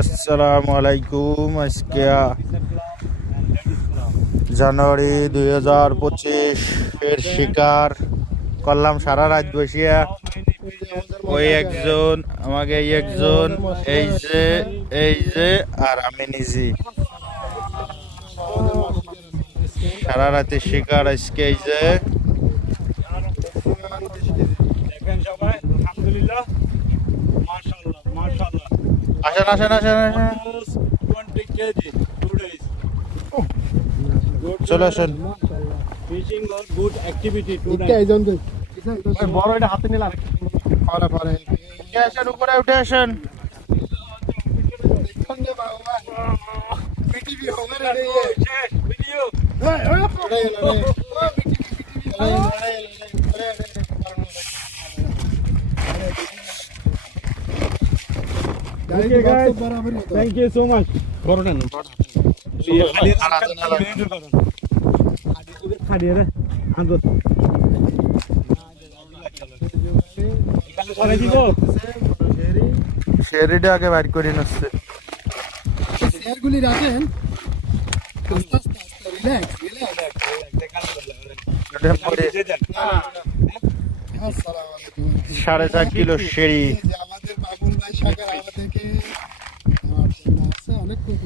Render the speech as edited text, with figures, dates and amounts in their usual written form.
আসসালামু আলাইকুম। আজকে জানুয়ারি 2025 এর শিকার করলাম সারা রাত বসিয়া। ওই একজন আমাকে এই যে আর আমি নিজে সারা রাতে শিকার। আজকে এই যে দেখেন সবাই, আলহামদুলিল্লাহ, মাশাআল্লাহ মাশাআল্লাহ। আসেন। 20 কেজি 2 days. চলে আসেন। ফিশিং or good activity 2 ইকে days. আইজন তো বড় এটা হাতে নিলাম। পরে উঠে আসেন, উপরে উঠে আসেন। দেখুন যে বাবা পিটিভি হবে রে শেষ video. Okay guys, thank you so much. বড়টা না, বড় খাড়িয়ে রে আঙ্গো সরে দিব। শেরিটা আগে বাইর করে নিচ্ছে। শেয়ারগুলি রাখেন আস্তে আস্তে রিল্যাক্স আসসালামু আলাইকুম। 4.5 কিলো শেরি। আমাদের বাবুল ভাই সাগর আমাদেরকে আছে অনেক খুব